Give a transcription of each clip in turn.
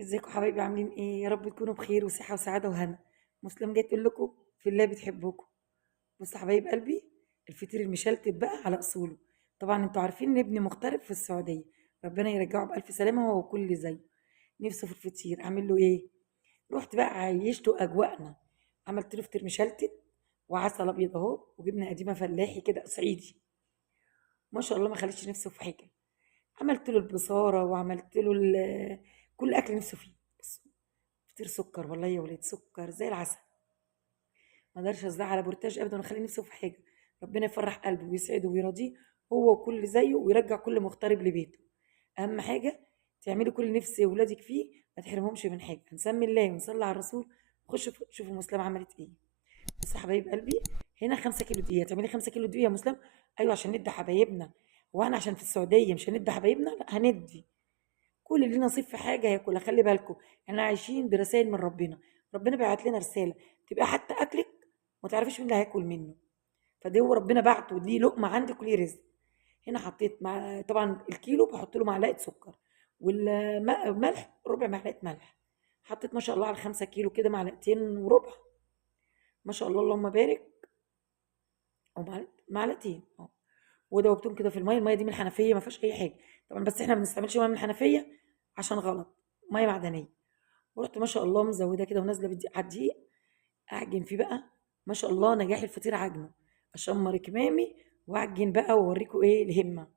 ازيكم حبايبي عاملين ايه؟ يا رب تكونوا بخير وصحة وسعادة وهنا. مسلم جاي تقول لكم في الله بتحبكم. بصوا يا حبايب قلبي، الفطير المشلتت بقى على اصوله. طبعا انتوا عارفين ان ابني مغترب في السعودية، ربنا يرجعه بألف سلامة هو وكل زيه. نفسه في الفطير، اعمل له ايه؟ رحت بقى عيشته اجواءنا. عملت له فطير مشلتت وعسل ابيض اهو وجبنه قديمه فلاحي كده صعيدي. ما شاء الله ما خليتش نفسه في حاجه. عملت له البصاره وعملت له كل اكل نفسه فيه. بس فطير سكر والله يا ولاد، سكر زي العسل. ما اقدرش ازعل على بورتاج ابدا واخلي نفسه في حاجه. ربنا يفرح قلبه ويسعده ويرضيه هو وكل زيه، ويرجع كل مغترب لبيته. اهم حاجه تعملي كل نفس ولادك فيه، ما تحرمهمش من حاجه. نسمي الله ونصلي على الرسول. خش شوفوا مسلمه عملت ايه. بص يا حبايب قلبي، هنا 5 كيلو دقيقه. تعملي 5 كيلو دقيقه يا مسلم؟ ايوه عشان ندي حبايبنا. وانا عشان في السعوديه مش هندي حبايبنا؟ لا هندي. كل اللي نصيب في حاجه ياكلها. خلي بالكم، احنا عايشين برسائل من ربنا. ربنا بيبعت لنا رساله، تبقى حتى اكلك ما تعرفيش مين اللي هياكل منه. فده هو ربنا بعته، دي لقمه عندك وليه رزق. هنا حطيت مع طبعا الكيلو بحط له معلقه سكر، والملح ربع معلقه ملح. حطيت ما شاء الله على 5 كيلو كده معلقتين وربع. ما شاء الله اللهم بارك. او معلقتين اه. ودوبتهم كده في الميه دي من الحنفيه ما فيهاش اي حاجه. طبعا بس احنا ما بنستعملش ميه من الحنفيه عشان غلط، ميه معدنيه. ورحت ما شاء الله مزوده كده ونازله على الدقيق. اعجن فيه بقى. ما شاء الله نجاح الفطير عجنه. اشمر كمامي واعجن بقى واوريكم ايه الهمه.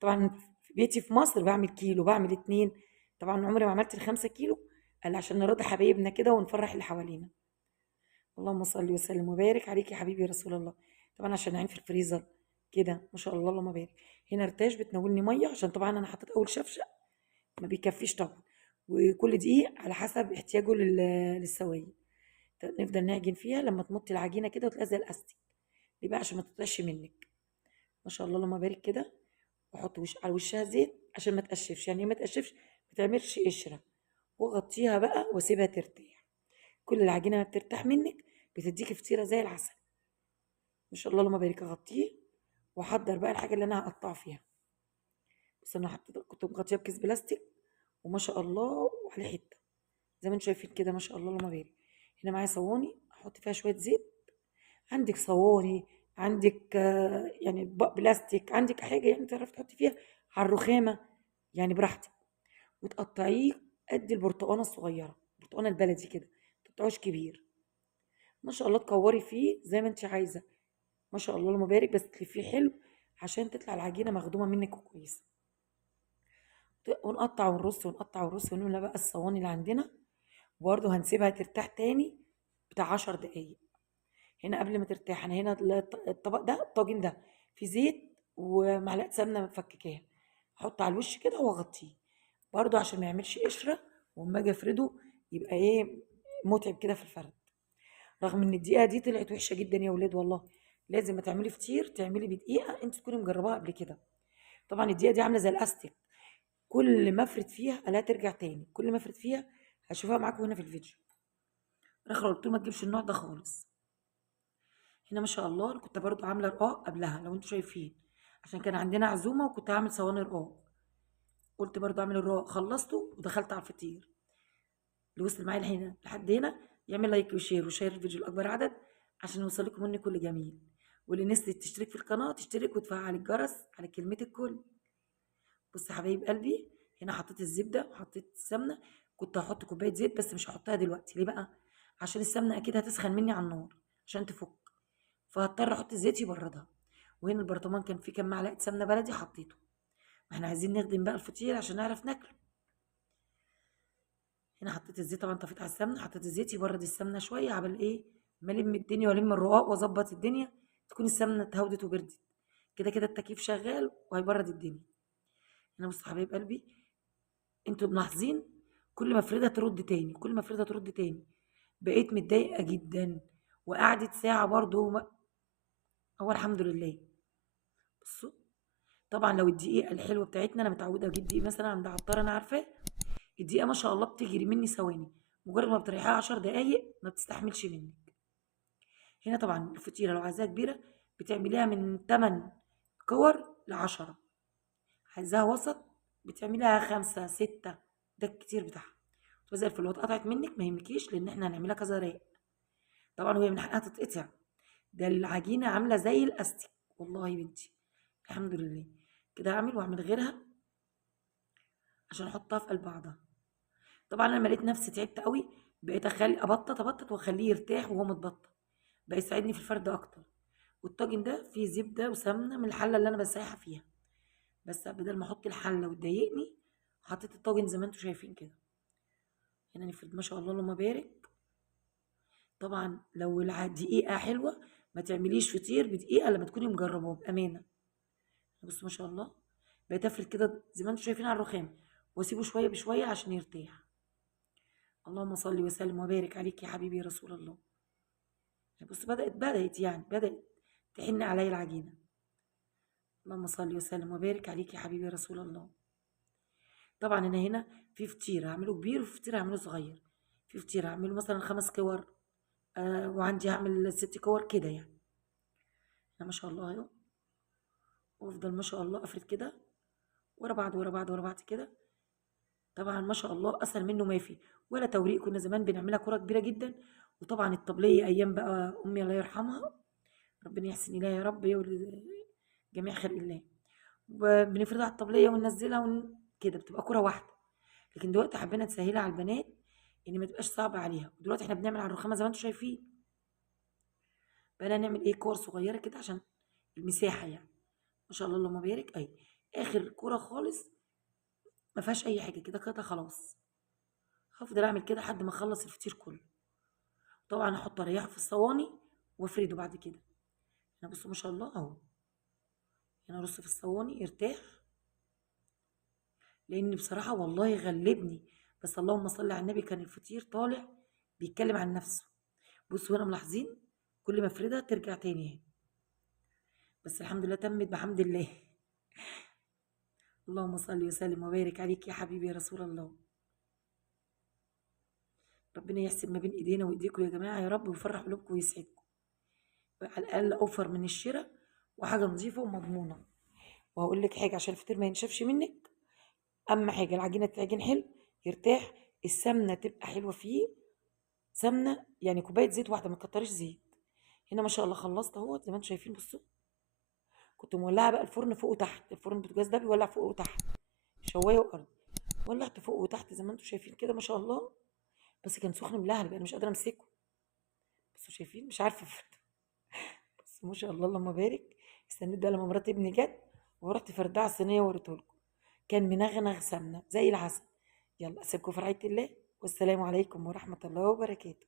طبعا في بيتي في مصر بعمل كيلو، بعمل اتنين. طبعا عمري ما عملت ال5 كيلو الا عشان نرضي حبايبنا كده ونفرح اللي حوالينا. اللهم صل وسلم وبارك عليك يا حبيبي يا رسول الله. طبعا عشان نعين في الفريزر كده ما شاء الله اللهم بارك. هنا ارتاش بتناولني ميه عشان طبعا انا حطيت اول شفشه، ما بيكفيش طبعا. وكل دقيق على حسب احتياجه للسوائل. نفضل نعجن فيها لما تمط العجينه كده وتلاقي زي الاستيك. ليه بقى؟ عشان ما تطلعش منك. ما شاء الله اللهم بارك كده. واحط على وشها زيت عشان ما تقشفش. يعني ايه ما تقشفش؟ ما تعملش قشره. واغطيها بقى واسيبها ترتاح. كل العجينه ما بترتاح منك بتديكي فطيره زي العسل. ما شاء الله اللهم بارك. اغطيه واحضر بقى الحاجه اللي انا هقطع فيها. بس انا حطيت، كنت مغطيه بكيس بلاستيك. وما شاء الله وعليه حته زي ما انتم شايفين كده ما شاء الله اللهم بارك. هنا معايا صواني احط فيها شويه زيت. عندك صواني، عندك يعني اطباق بلاستيك، عندك حاجه يعني تعرفي تحطي فيها على الرخامه. يعني براحتك. وتقطعيه قد البرتقانه الصغيره، البرتقانه البلدي كده. ما تقطعوش كبير. ما شاء الله تكوري فيه زي ما انت عايزه. ما شاء الله اللهم بارك. بس تلفيه حلو عشان تطلع العجينه مخدومه منك وكويسه. ونقطع ونرص ونقطع ونرص ونملى بقى الصواني اللي عندنا. وبرضه هنسيبها ترتاح تاني بتاع 10 دقايق. هنا قبل ما ترتاح انا هنا الطبق ده الطاجن ده في زيت ومعلقه سمنه مفككاها. احط على الوش كده واغطيه برضه عشان ما يعملش قشره. واما اجي افرده يبقى ايه، متعب كده في الفرد. رغم ان الدقيقه دي طلعت وحشه جدا يا ولاد والله. لازم ما تعملي فطير تعملي بدقيقه انت تكوني مجرباها قبل كده. طبعا الدقيقه دي عامله زي الاستيك. كل ما افرد فيها الاقيها ترجع تاني. كل ما افرد فيها هشوفها معاكم هنا في الفيديو. في الاخر قلت له ما تجيبش النوع ده خالص. هنا ما شاء الله انا كنت برضو عامله رقاق قبلها لو انتوا شايفين، عشان كان عندنا عزومه وكنت هعمل صواني رقاق. قلت برضو اعمل الرقاق، خلصته ودخلت على الفطير. اللي وصل معايا هنا لحد هنا يعمل لايك وشير وشير الفيديو لاكبر عدد عشان يوصل لكم مني كل جميل. واللي نسيت تشترك في القناه تشترك وتفعل الجرس على كلمه الكل. بص يا حبايب قلبي، هنا حطيت الزبده وحطيت السمنه. كنت هحط كوبايه زيت بس مش هحطها دلوقتي. ليه بقى؟ عشان السمنه اكيد هتسخن مني على النار عشان تفك. فهضطر احط الزيت يبردها. وهنا البرطمان كان فيه كام معلقه سمنه بلدي حطيته. ما احنا عايزين نخدم بقى الفطير عشان نعرف ناكله. هنا حطيت الزيت طبعا، طفيت على السمنه حطيت الزيت يبرد السمنه شويه عبال ايه ما الم الدنيا والم الرقاق واظبط الدنيا. تكون السمنه اتهودت وبردت. كده كده التكييف شغال وهيبرد الدنيا. هنا بصوا حبايب قلبي، انتوا ملاحظين كل ما افردها ترد تاني، كل ما افردها ترد تاني. بقيت متضايقه جدا. وقعدت ساعه برضو هو الحمد لله. بصوا، طبعا لو الدقيقه الحلوه بتاعتنا انا متعوده اجيب دقيق مثلا عند عطار انا عارفاه. الدقيقه ما شاء الله بتجري مني ثواني. مجرد ما بتريحها 10 دقايق ما بتستحملش منك. هنا طبعا الفطيره لو عايزاها كبيره بتعمليها من 8 كور ل10. عايزاها وسط بتعمليها 5 6. ده الكتير بتاعها. توزع الفل. لو اتقطعت منك ما يهمكيش، لان احنا هنعملها كذا راق. طبعا وهي من حقها تتقطع، ده العجينه عامله زي الاستيك والله يا بنتي. الحمد لله. كده هعمل واعمل غيرها عشان احطها في قلب بعضها. طبعا انا لما لقيت نفسي تعبت قوي، بقيت اخلي ابطط واخليه يرتاح وهو متبطط، بقى يساعدني في الفرد اكتر. والطاجن ده فيه زبده وسمنه من الحله اللي انا بسيحها فيها، بس بدل ما احط الحله وتضايقني حطيت الطاجن زي ما انتم شايفين كده. هنا نفرد ما شاء الله اللهم بارك. طبعا لو الدقيقه حلوه ما تعمليش فطير بدقيقه لما تكوني مجرباه بامانه. بصوا ما شاء الله، بقيت افرد كده زي ما انتم شايفين على الرخام، واسيبه شويه بشويه عشان يرتاح. اللهم صل وسلم وبارك عليك يا حبيبي يا رسول الله. بص بدأت يعني بدأت تحن عليا العجينة. اللهم صل وسلم وبارك عليك يا حبيبي يا رسول الله. طبعا انا هنا في فطير هعمله كبير وفي فطير هعمله صغير. في فطير هعمله مثلا 5 كور، وعندي هعمل 6 كور كده يعني. انا ما شاء الله اهو، وافضل ما شاء الله افرد كده ورا بعض ورا بعض ورا بعض كده. طبعا ما شاء الله اسهل منه ما في، ولا توريق. كنا زمان بنعملها كرة كبيرة جدا. وطبعا الطبلية ايام بقى امي الله يرحمها، ربنا يحسن اليها يا رب، هي جميع خلق الله. وبنفردها على الطبلية وننزلها كده بتبقى كرة واحدة. لكن دلوقتي حبينا نسهلها على البنات ان ما تبقاش صعبة عليها. دلوقتي احنا بنعمل على الرخامة زي ما انتم شايفين. بقينا نعمل ايه كور صغيرة كده عشان المساحة يعني. ما شاء الله اللهم بارك. اي اخر كرة خالص ما فيهاش اي حاجة كده كده خلاص. هفضل اعمل كده لحد ما اخلص الفطير كله. طبعا احطه اريحه في الصواني وافرده بعد كده. انا بصوا ما شاء الله اهو، هنا ارص في الصواني يرتاح. لان بصراحه والله غلبني، بس اللهم صل على النبي كان الفطير طالع بيتكلم عن نفسه. بصوا هنا ملاحظين كل ما افردها ترجع تاني اهي. بس الحمد لله تمت بحمد الله. اللهم صل وسلم وبارك عليك يا حبيبي يا رسول الله. ربنا يحسن ما بين ايدينا وايديكم يا جماعه يا رب، ويفرح قلوبكم ويسعدكم. على الاقل اوفر من الشراء، وحاجه نظيفه ومضمونه. وهقول لك حاجه عشان الفطير ما ينشفش منك. اهم حاجه العجينه تتعجن حلو يرتاح، السمنه تبقى حلوه فيه. سمنه يعني كوبايه زيت واحده، ما تكتريش زيت. هنا ما شاء الله خلصت اهوت زي ما انتم شايفين. بصوا كنت مولعه بقى الفرن فوق وتحت، الفرن البوتاجاز ده بيولع فوق وتحت، شوايه وارض. ولعت فوق وتحت زي ما انتم شايفين كده ما شاء الله. بس كان سخن ملهلب انا مش قادره امسكه. بصوا شايفين مش عارفه افرده. بس ما شاء الله اللهم بارك. استنيت بقى لما مرات ابني جت ورحت فردها على الصينيه ووريته لكم. كان منغنغ سمنه زي العسل. يلا اسيبكم في رعايه الله، والسلام عليكم ورحمه الله وبركاته.